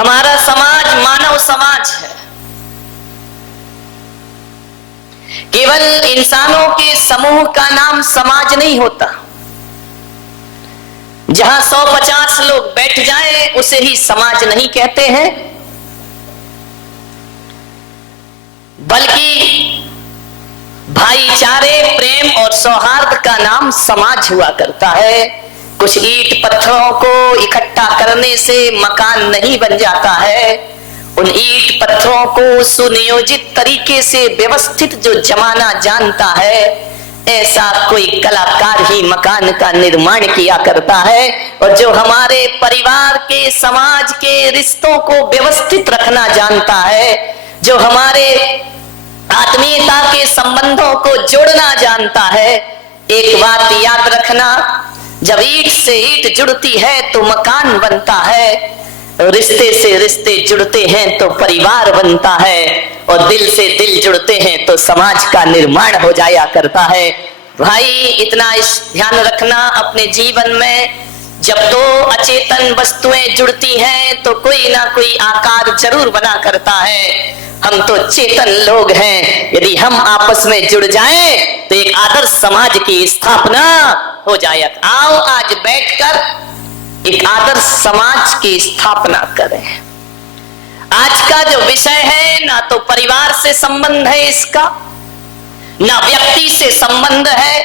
हमारा समाज मानव समाज है। केवल इंसानों के समूह का नाम समाज नहीं होता। जहां 150 लोग बैठ जाएं उसे ही समाज नहीं कहते हैं, बल्कि भाईचारे, प्रेम और सौहार्द का नाम समाज हुआ करता है। कुछ ईंट पत्थरों को इकट्ठा करने से मकान नहीं बन जाता है। उन ईंट पत्थरों को सुनियोजित तरीके से व्यवस्थित जो जमाना जानता है, ऐसा कोई कलाकार ही मकान का निर्माण किया करता है। और जो हमारे परिवार के, समाज के रिश्तों को व्यवस्थित रखना जानता है, जो हमारे आत्मीयता के संबंधों को जोड़ना जानता है, एक बात याद रखना, जब ईंट से ईंट जुड़ती है तो मकान बनता है, रिश्ते से रिश्ते जुड़ते हैं तो परिवार बनता है, और दिल से दिल जुड़ते हैं तो समाज का निर्माण हो जाया करता है। भाई इतना ध्यान रखना अपने जीवन में, जब दो अचेतन वस्तुएं जुड़ती हैं तो कोई ना कोई आकार जरूर बना करता है। हम तो चेतन लोग हैं, यदि हम आपस में जुड़ जाएं तो एक आदर्श समाज की स्थापना हो जाए। आओ आज बैठकर एक आदर्श समाज की स्थापना करें। आज का जो विषय है ना तो परिवार से संबंध है इसका, ना व्यक्ति से संबंध है।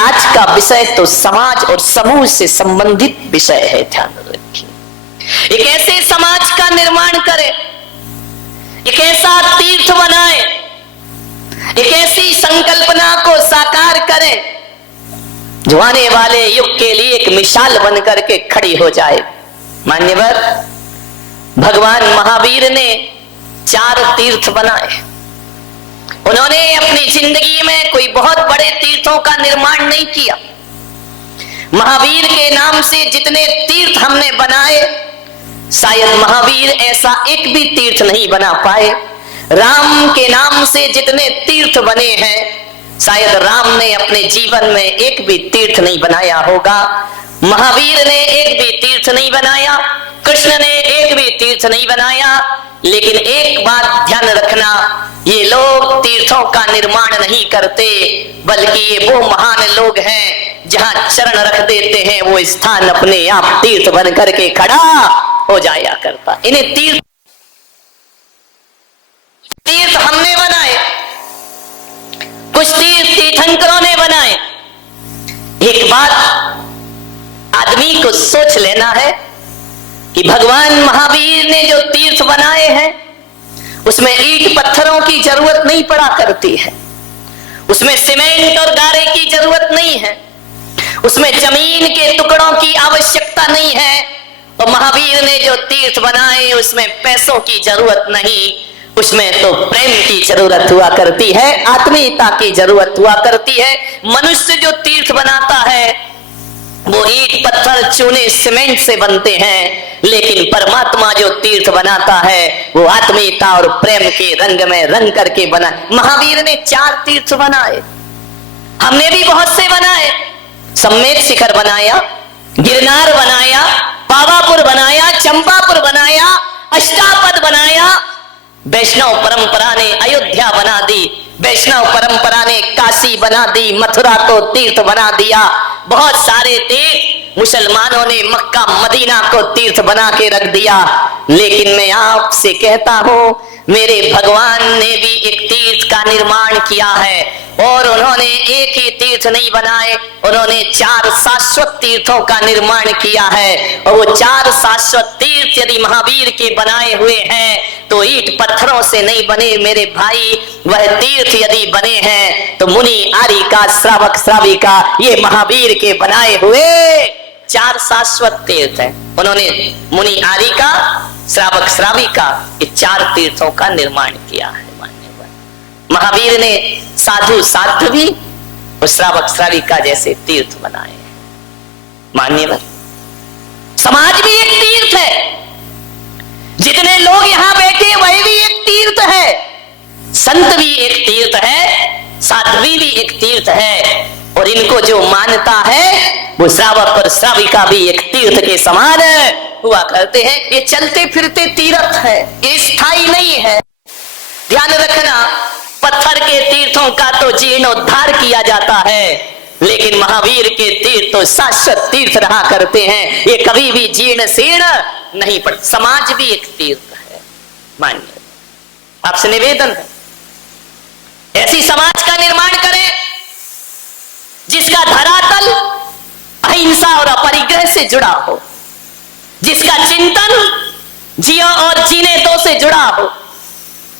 आज का विषय तो समाज और समूह से संबंधित विषय है। ध्यान रखिए, एक ऐसे समाज का निर्माण करें, एक ऐसा तीर्थ बनाए, एक ऐसी संकल्पना को साकार करें जो आने वाले युग के लिए एक मिसाल बनकर के खड़ी हो जाए। मान्यवर, भगवान महावीर ने 4 तीर्थ बनाए। उन्होंने अपनी जिंदगी में कोई बहुत बड़े तीर्थों का निर्माण नहीं किया। महावीर के नाम से जितने तीर्थ हमने बनाए, शायद महावीर ऐसा एक भी तीर्थ नहीं बना पाए। राम के नाम से जितने तीर्थ बने हैं, शायद राम ने अपने जीवन में एक भी तीर्थ नहीं बनाया होगा। महावीर ने एक भी तीर्थ नहीं बनाया, कृष्ण ने एक भी तीर्थ नहीं बनाया। लेकिन एक बात ध्यान रखना, ये लोग तीर्थों का निर्माण नहीं करते, बल्कि ये वो महान लोग हैं जहां चरण रख देते हैं वो स्थान अपने आप तीर्थ बन करके खड़ा हो जाया करता। इन्हें तीर्थ हमने बनाए, कुछ तीर्थ तीर्थंकरों ने बनाए। एक बात आदमी को सोच लेना है कि भगवान महावीर ने जो तीर्थ बनाए हैं उसमें ईंट पत्थरों की जरूरत नहीं पड़ा करती है, उसमें सीमेंट और गारे की जरूरत नहीं है, उसमें जमीन के टुकड़ों की आवश्यकता नहीं है। और महावीर ने जो तीर्थ बनाए उसमें पैसों की जरूरत नहीं, उसमें तो प्रेम की जरूरत हुआ करती है, आत्मीयता की जरूरत हुआ करती है। मनुष्य जो तीर्थ बनाता है वो ईंट पत्थर चूने सीमेंट से बनते हैं, लेकिन परमात्मा जो तीर्थ बनाता है वो आत्मीयता और प्रेम के रंग में रंग करके बना। महावीर ने 4 तीर्थ बनाए, हमने भी बहुत से बनाए। सम्मेद शिखर बनाया, गिरनार बनाया, पावापुर बनाया, चंपापुर बनाया, अष्टापद बनाया। वैष्णव परंपरा ने अयोध्या बना दी, वैष्णव परंपरा ने काशी बना दी, मथुरा को तीर्थ बना दिया। बहुत सारे तीर्थ मुसलमानों ने मक्का मदीना को तीर्थ बना के रख दिया। लेकिन मैं आपसे कहता हूं, मेरे भगवान ने भी एक तीर्थ का निर्माण किया है, और उन्होंने एक ही तीर्थ नहीं बनाए, उन्होंने 4 शाश्वत तीर्थों का निर्माण किया है। और वो 4 शाश्वत तीर्थ यदि महावीर के बनाए हुए हैं तो ईंट पत्थरों से नहीं बने मेरे भाई। वह तीर्थ यदि बने हैं तो मुनि आरिका, श्रावक श्राविका, ये महावीर के बनाए हुए 4 शाश्वत तीर्थ हैं। उन्होंने मुनि आरिका, श्रावक श्राविका, ये 4 तीर्थों का निर्माण किया है। महावीर ने साधु साध्वी और श्रावक श्राविका जैसे तीर्थ बनाए। मान्यवर, समाज भी एक तीर्थ है, जितने लोग यहां बैठे वही भी एक तीर्थ है, संत भी एक तीर्थ है, साध्वी भी एक तीर्थ है। और इनको जो मानता है वो श्रावक और श्राविका भी एक तीर्थ के समान हुआ करते हैं। ये चलते फिरते तीर्थ है, ये स्थायी नहीं है। ध्यान रखना, पत्थर के तीर्थों का तो जीर्णोद्धार किया जाता है, लेकिन महावीर के तीर्थ तो शाश्वत तीर्थ रहा करते हैं। ये कभी भी जीर्ण शीर्ण नहीं पड़। समाज भी एक तीर्थ है, मानिए। आपसे निवेदन है, ऐसी समाज का निर्माण करें जिसका धरातल अहिंसा और अपरिग्रह से जुड़ा हो, जिसका चिंतन जियो और जीने दो से जुड़ा हो,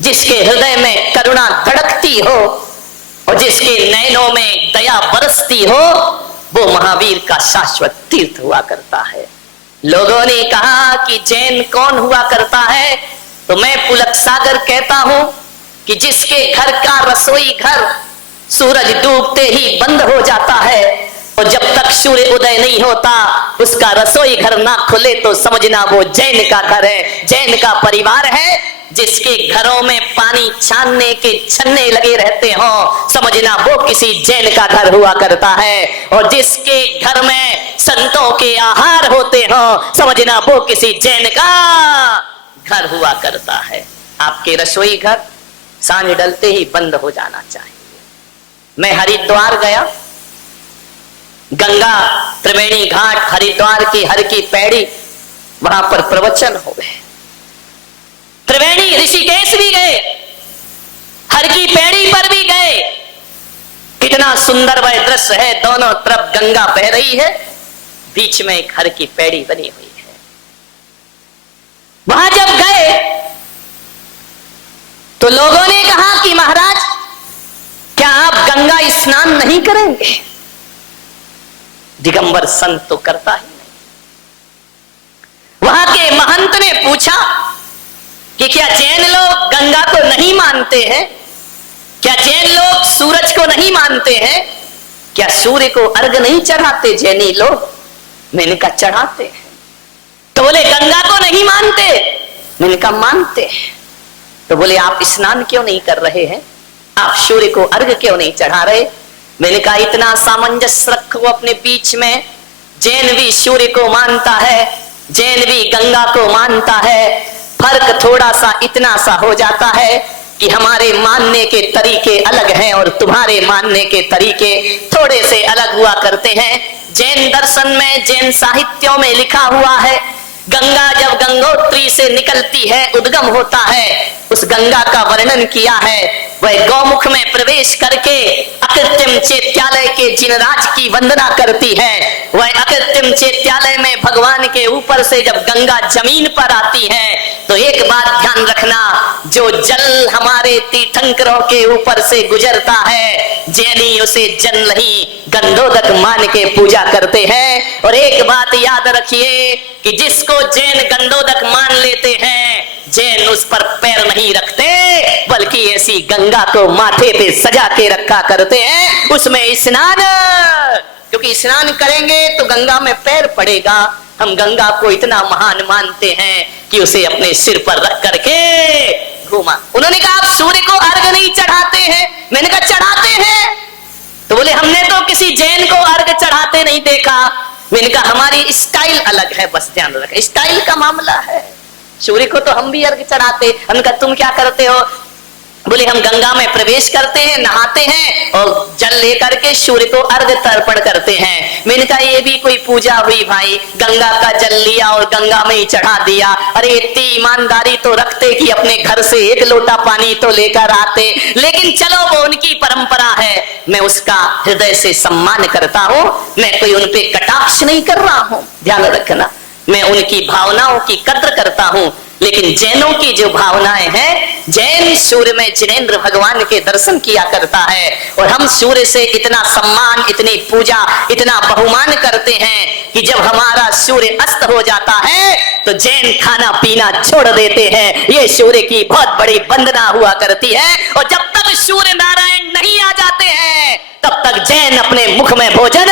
जिसके हृदय में करुणा धड़कती हो और जिसके नैनों में दया बरसती हो, वो महावीर का शाश्वत तीर्थ हुआ करता है। लोगों ने कहा कि जैन कौन हुआ करता है, तो मैं पुलक सागर कहता हूं कि जिसके घर का रसोई घर सूरज डूबते ही बंद हो जाता है और जब तक सूर्य उदय नहीं होता उसका रसोई घर ना खुले, तो समझना वो जैन का घर है, जैन का परिवार है। जिसके घरों में पानी छानने के छन्ने लगे रहते हो, समझना वो किसी जैन का घर हुआ करता है। और जिसके घर में संतों के आहार होते हो, समझना वो किसी जैन का घर हुआ करता है। आपके रसोई घर सांझ डलते ही बंद हो जाना चाहिए। मैं हरिद्वार गया, गंगा त्रिवेणी घाट हरिद्वार की हर की पैड़ी, वहां पर प्रवचन हो गए। त्रिवेणी ऋषिकेश भी गए, हर की पैड़ी पर भी गए। कितना सुंदर वह दृश्य है, दोनों तरफ गंगा बह रही है, बीच में एक हर की पैड़ी बनी हुई है। वहां जब गए तो लोगों ने कहा कि महाराज क्या आप गंगा स्नान नहीं करेंगे? दिगंबर संत तो करता ही नहीं। वहां के महंत ने पूछा कि क्या जैन लोग गंगा को नहीं मानते हैं? क्या जैन लोग सूरज को नहीं मानते हैं? क्या सूर्य को अर्घ नहीं चढ़ाते जैनी लोग? मैंने कहा चढ़ाते हैं। तो बोले गंगा को नहीं मानते? मैंने कहा मानते हैं। तो बोले आप स्नान क्यों नहीं कर रहे हैं? आप सूर्य को अर्घ क्यों नहीं चढ़ा रहे? मैंने कहा इतना सामंजस्य रखो अपने बीच में। जैन भी सूर्य को मानता है, जैन भी गंगा को मानता है। फर्क थोड़ा सा इतना सा हो जाता है कि हमारे मानने के तरीके अलग हैं और तुम्हारे मानने के तरीके थोड़े से अलग हुआ करते हैं। जैन दर्शन में, जैन साहित्यों में लिखा हुआ है, गंगा जब गंगोत्री से निकलती है, उद्गम होता है, उस गंगा का वर्णन किया है। वह गौमुख में प्रवेश करके अकृत्रिम चैत्यालय के जिनराज की वंदना करती है। वह अकृत्रिम चैत्यालय में भगवान के ऊपर से जब गंगा जमीन पर आती है, तो एक बात ध्यान रखना, जो जल हमारे तीर्थंकरों के ऊपर से गुजरता है, जैनी उसे जल नहीं गंधोदक मान के पूजा करते हैं। और एक बात याद रखिए कि जिसको जैन गंधोदक मान लेते हैं, जैन उस पर पैर नहीं रखते, बल्कि ऐसी गंगा को माथे पे सजा के रखा करते हैं, उसमें स्नान, क्योंकि स्नान करेंगे तो गंगा में पैर पड़ेगा। हम गंगा को इतना महान मानते हैं कि उसे अपने सिर पर रख करके घूमा। उन्होंने कहा आप सूर्य को अर्घ नहीं चढ़ाते हैं? मैंने कहा चढ़ाते हैं। तो बोले हमने तो किसी जैन को अर्घ चढ़ाते नहीं देखा। मैंने कहा हमारी स्टाइल अलग है, बस ध्यान रखें, स्टाइल का मामला है। सूर्य को तो हम भी अर्घ चढ़ाते। हमने कहा तुम क्या करते हो? बोले हम गंगा में प्रवेश करते हैं, नहाते हैं और जल लेकर के सूर्य को अर्घ तर्पण करते हैं। मैंने कहा ये भी कोई पूजा हुई भाई? गंगा का जल लिया और गंगा में ही चढ़ा दिया। अरे इतनी ईमानदारी तो रखते कि अपने घर से एक लोटा पानी तो लेकर आते। लेकिन चलो वो उनकी परंपरा है, मैं उसका हृदय से सम्मान करता हूं, मैं कोई उन पे कटाक्ष नहीं कर रहा हूं। ध्यान रखना, मैं उनकी भावनाओं की कद्र करता हूं। लेकिन जैनों की जो भावनाएं हैं, जैन सूर्य में जिनेंद्र भगवान के दर्शन किया करता है और हम सूर्य से इतना सम्मान, इतनी पूजा, इतना बहुमान करते हैं कि जब हमारा सूर्य अस्त हो जाता है तो जैन खाना पीना छोड़ देते हैं। ये सूर्य की बहुत बड़ी वंदना हुआ करती है। और जब तक सूर्य नारायण नहीं आ जाते हैं तब तक जैन अपने मुख में भोजन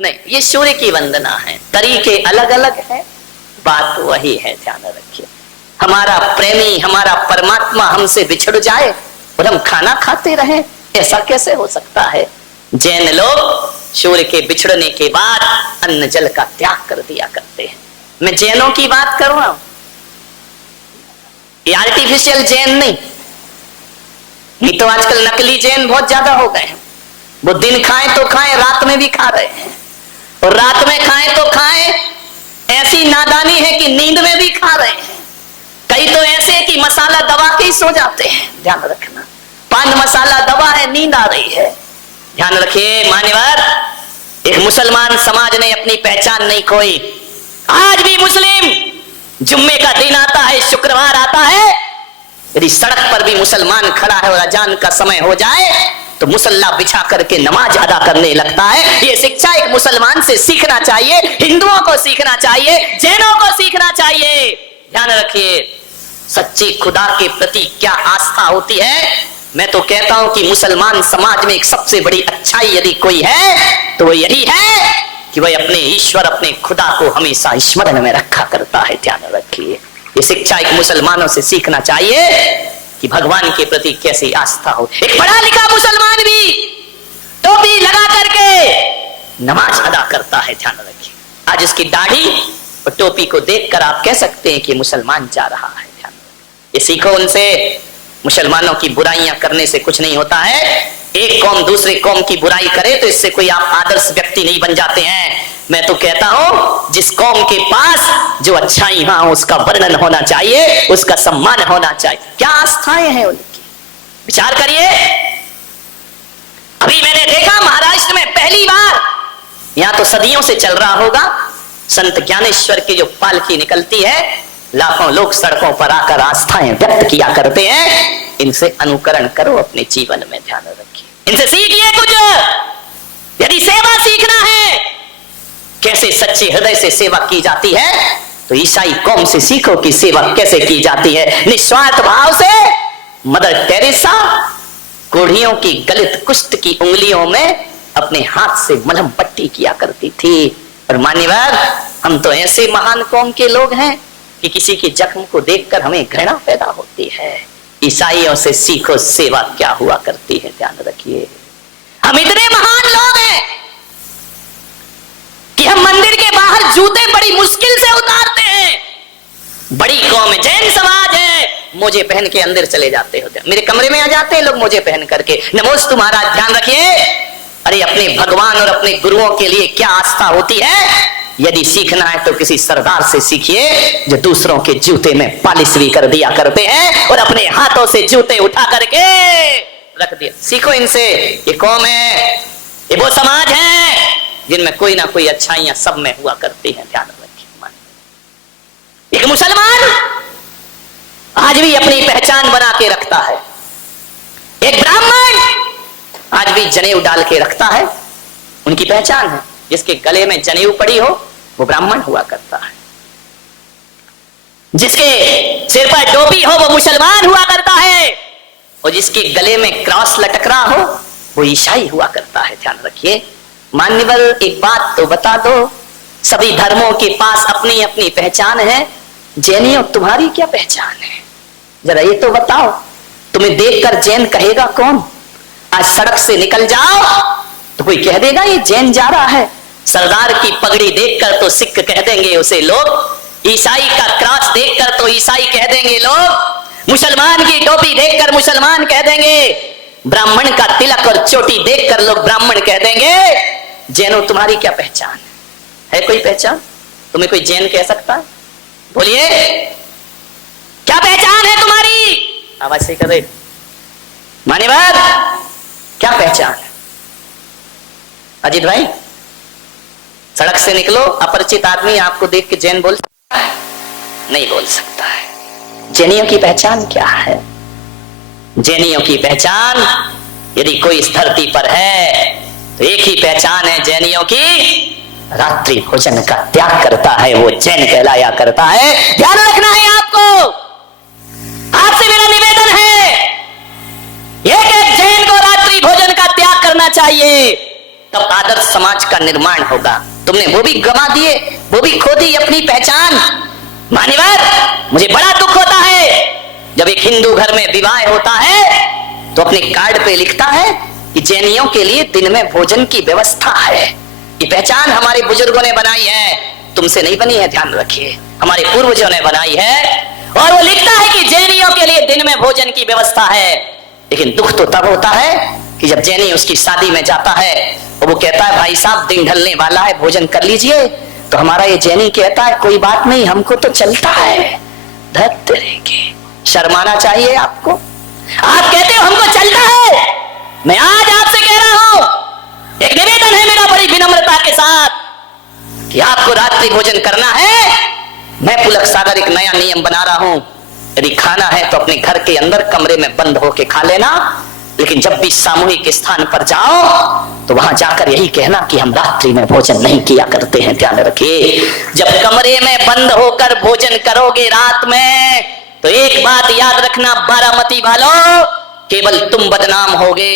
नहीं। ये सूर्य की वंदना है, तरीके अलग अलग है, बात वही है, ध्यान रखिए। हमारा प्रेमी, हमारा परमात्मा हमसे बिछड़ जाए और हम खाना खाते रहें, ऐसा कैसे हो सकता है? जैन लोग सूर्य के बिछड़ने के बाद अन्न जल का त्याग कर दिया करते हैं। मैं जैनों की बात कर रहा हूं, ये आर्टिफिशियल जैन नहीं तो आजकल नकली जैन बहुत ज्यादा हो गए हैं। वो दिन खाएं तो खाएं, रात में भी खा रहे हैं, और रात में खाएं तो खाएं, ऐसी नादानी है कि नींद में भी खा रहे हैं। कई तो ऐसे कि मसाला दबा के ही सो जाते हैं। ध्यान रखना, पान मसाला दबा है, नींद आ रही है। ध्यान रखिए मान्यवर, एक मुसलमान समाज ने अपनी पहचान नहीं खोई। आज भी मुस्लिम जुम्मे का दिन आता है, शुक्रवार आता है, यदि सड़क पर भी मुसलमान खड़ा है और अजान का समय हो जाए तो मुसल्ला बिछा करके नमाज अदा करने लगता है। ये शिक्षा एक मुसलमान से सीखना चाहिए, हिंदुओं को सीखना चाहिए, जैनों को सीखना चाहिए। ध्यान रखिए, सच्ची खुदा के प्रति क्या आस्था होती है। मैं तो कहता हूं कि मुसलमान समाज में एक सबसे बड़ी अच्छाई यदि कोई है तो वो यही है कि वह अपने ईश्वर, अपने खुदा को हमेशा स्मरण में रखा करता है। ध्यान रखिए, ये शिक्षा एक मुसलमानों से सीखना चाहिए कि भगवान के प्रति कैसी आस्था हो। एक पढ़ा लिखा मुसलमान भी टोपी लगा करके नमाज अदा करता है। ध्यान रखिए, आज उसकी दाढ़ी और टोपी को देखकर आप कह सकते हैं कि मुसलमान जा रहा है। ध्यान ये सीखो उनसे। मुसलमानों की बुराइयां करने से कुछ नहीं होता है। एक कौम दूसरे कौम की बुराई करे तो इससे कोई आप आदर्श व्यक्ति नहीं बन जाते हैं। मैं तो कहता हूं जिस कौम के पास जो अच्छाई हो उसका वर्णन होना चाहिए, उसका सम्मान होना चाहिए। क्या आस्थाएं हैं उनकी, विचार करिए। अभी मैंने देखा महाराष्ट्र में पहली बार, यहां तो सदियों से चल रहा होगा, संत ज्ञानेश्वर की जो पालकी निकलती है, लाखों लोग सड़कों पर आकर आस्थाएं व्यक्त किया करते हैं। इनसे अनुकरण करो अपने जीवन में। ध्यान रखिए, इनसे सीखिए कुछ। यदि सेवा सीखना है, कैसे सच्चे हृदय से सेवा की जाती है, तो ईसाई कौम से सीखो कि सेवा कैसे की जाती है। निस्वार्थ भाव से मदर टेरेसा कोढ़ियों की गलित कुष्ठ की उंगलियों में अपने हाथ से मलहम पट्टी किया करती थी। और मान्यवर, हम तो ऐसे महान कौम के लोग हैं कि किसी के जख्म को देखकर हमें घृणा पैदा होती है। ईसाइयों से सीखो सेवा क्या हुआ करती है। ध्यान रखिए, हम इतने महान लोग हैं कि हम मंदिर के बाहर जूते बड़ी मुश्किल से उतारते हैं। बड़ी कौम है, जैन समाज है, मोजे पहन के अंदर चले जाते होते, मेरे कमरे में आ जाते हैं लोग मोजे पहन करके। नमोस्तु महाराज, ध्यान रखिए। अरे अपने भगवान और अपने गुरुओं के लिए क्या आस्था होती है। यदि सीखना है तो किसी सरदार से सीखिए जो दूसरों के जूते में पालिश भी कर दिया करते हैं और अपने हाथों से जूते उठा करके रख दिया। सीखो इनसे। ये कौम है, ये वो समाज है जिनमें कोई ना कोई अच्छाइयां सब में हुआ करती हैं। ध्यान रखिए। एक मुसलमान आज भी अपनी पहचान बना के रखता है। एक ब्राह्मण आज भी जनेऊ डाल के रखता है, उनकी पहचान है। जिसके गले में जनेऊ पड़ी हो वो ब्राह्मण हुआ करता है, जिसके सिर पर टोपी हो वो मुसलमान हुआ करता है, और जिसके गले में क्रॉस लटक रहा हो वो ईसाई हुआ करता है। ध्यान रखिए मान्यवर, एक बात तो बता दो, सभी धर्मों के पास अपनी अपनी पहचान है। जैनियों, तुम्हारी क्या पहचान है, जरा ये तो बताओ। तुम्हें देखकर जैन कहेगा कौन? आज सड़क से निकल जाओ तो कोई कह देगा ये जैन जा रहा है। सरदार की पगड़ी देखकर तो सिख कह देंगे उसे लोग, ईसाई का क्रॉस देखकर तो ईसाई कह देंगे लोग, मुसलमान की टोपी देखकर मुसलमान कह देंगे, ब्राह्मण का तिलक और चोटी देखकर लोग ब्राह्मण कह देंगे। जैनों, तुम्हारी क्या पहचान है? कोई पहचान? तुम्हें कोई जैन कह सकता है? बोलिए, क्या पहचान है तुम्हारी? आवाज से करे मान्यवर, क्या पहचान है? अजीत भाई, सड़क से निकलो, अपरिचित आदमी आपको देख के जैन बोल सकता है? नहीं बोल सकता है। जैनियों की पहचान क्या है? जैनियों की पहचान, यदि कोई इस धरती पर है तो एक ही पहचान है जैनियों की, रात्रि भोजन का त्याग करता है वो जैन कहलाया करता है। ध्यान रखना है आपको। आपसे मेरा निवेदन है, एक जैन को रात्रि भोजन का त्याग करना चाहिए, तब आदर्श समाज का निर्माण होगा। तुमने वो भी गंवा दिए, वो भी खो दी अपनी पहचान। मान्यवर, मुझे बड़ा दुख होता है जब एक हिंदू घर में विवाह होता है तो अपने कार्ड पे लिखता है कि जैनियों के लिए दिन में भोजन की व्यवस्था है। ये पहचान हमारे बुजुर्गों ने बनाई है, तुमसे नहीं बनी है, ध्यान रखिए, हमारे पूर्वजों ने बनाई है। और वो लिखता है कि जैनियों के लिए दिन में भोजन की व्यवस्था है। लेकिन दुख तो तब होता है कि जब जैनी उसकी शादी में जाता है और वो कहता है भाई साहब दिन ढलने वाला है, भोजन कर लीजिए, तो हमारा ये जैनी कहता है कोई बात नहीं, हमको तो चलता है। धत रहेंगे, शर्माना चाहिए आपको। आप कहते हो हमको चलता है, मैं आज आपसे कह रहा हूं, एक निवेदन है मेरा बड़ी विनम्रता के साथ कि आपको रात्रि भोजन करना है। मैं पुलक सागर एक नया नियम बना रहा हूं, यदि खाना है तो अपने घर के अंदर कमरे में बंद होके खा लेना, लेकिन जब भी सामूहिक स्थान पर जाओ तो वहां जाकर यही कहना कि हम रात्रि में भोजन नहीं किया करते हैं। ध्यान रखिए, जब कमरे में बंद होकर भोजन करोगे रात में तो एक बात याद रखना बारामती वालों, केवल तुम बदनाम होगे,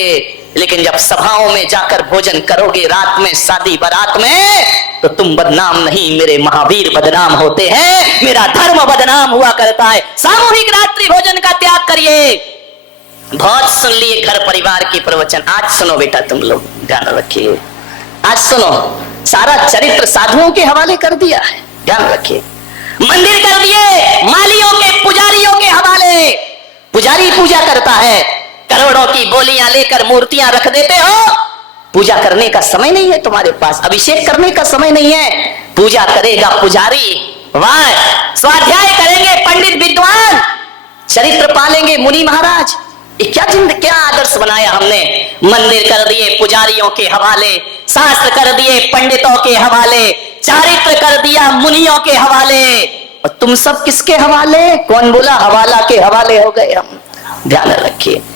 लेकिन जब सभाओं में जाकर भोजन करोगे रात में शादी बारात में तो तुम बदनाम नहीं, मेरे महावीर बदनाम होते हैं, मेरा धर्म बदनाम हुआ करता है। सामूहिक रात्रि भोजन का त्याग करिए। बहुत सुन लिए घर परिवार के प्रवचन, आज सुनो बेटा तुम लोग, ध्यान रखिए, आज सुनो। सारा चरित्र साधुओं के हवाले कर दिया है, ध्यान रखिए। मंदिर कर दिए मालियों के, पुजारियों के हवाले। पुजारी पूजा करता है, करोड़ों की बोलियां लेकर मूर्तियां रख देते हो, पूजा करने का समय नहीं है तुम्हारे पास, अभिषेक करने का समय नहीं है। पूजा करेगा पुजारी, वाह, स्वाध्याय करेंगे पंडित विद्वान, चरित्र पालेंगे मुनि महाराज। ये क्या आदर्श बनाया हमने। मंदिर कर दिए पुजारियों के हवाले, शास्त्र कर दिए पंडितों के हवाले, चारित्र कर दिया मुनियों के हवाले, और तुम सब किसके हवाले? कौन बोला हवाला के हवाले हो गए हम? ध्यान रखिए।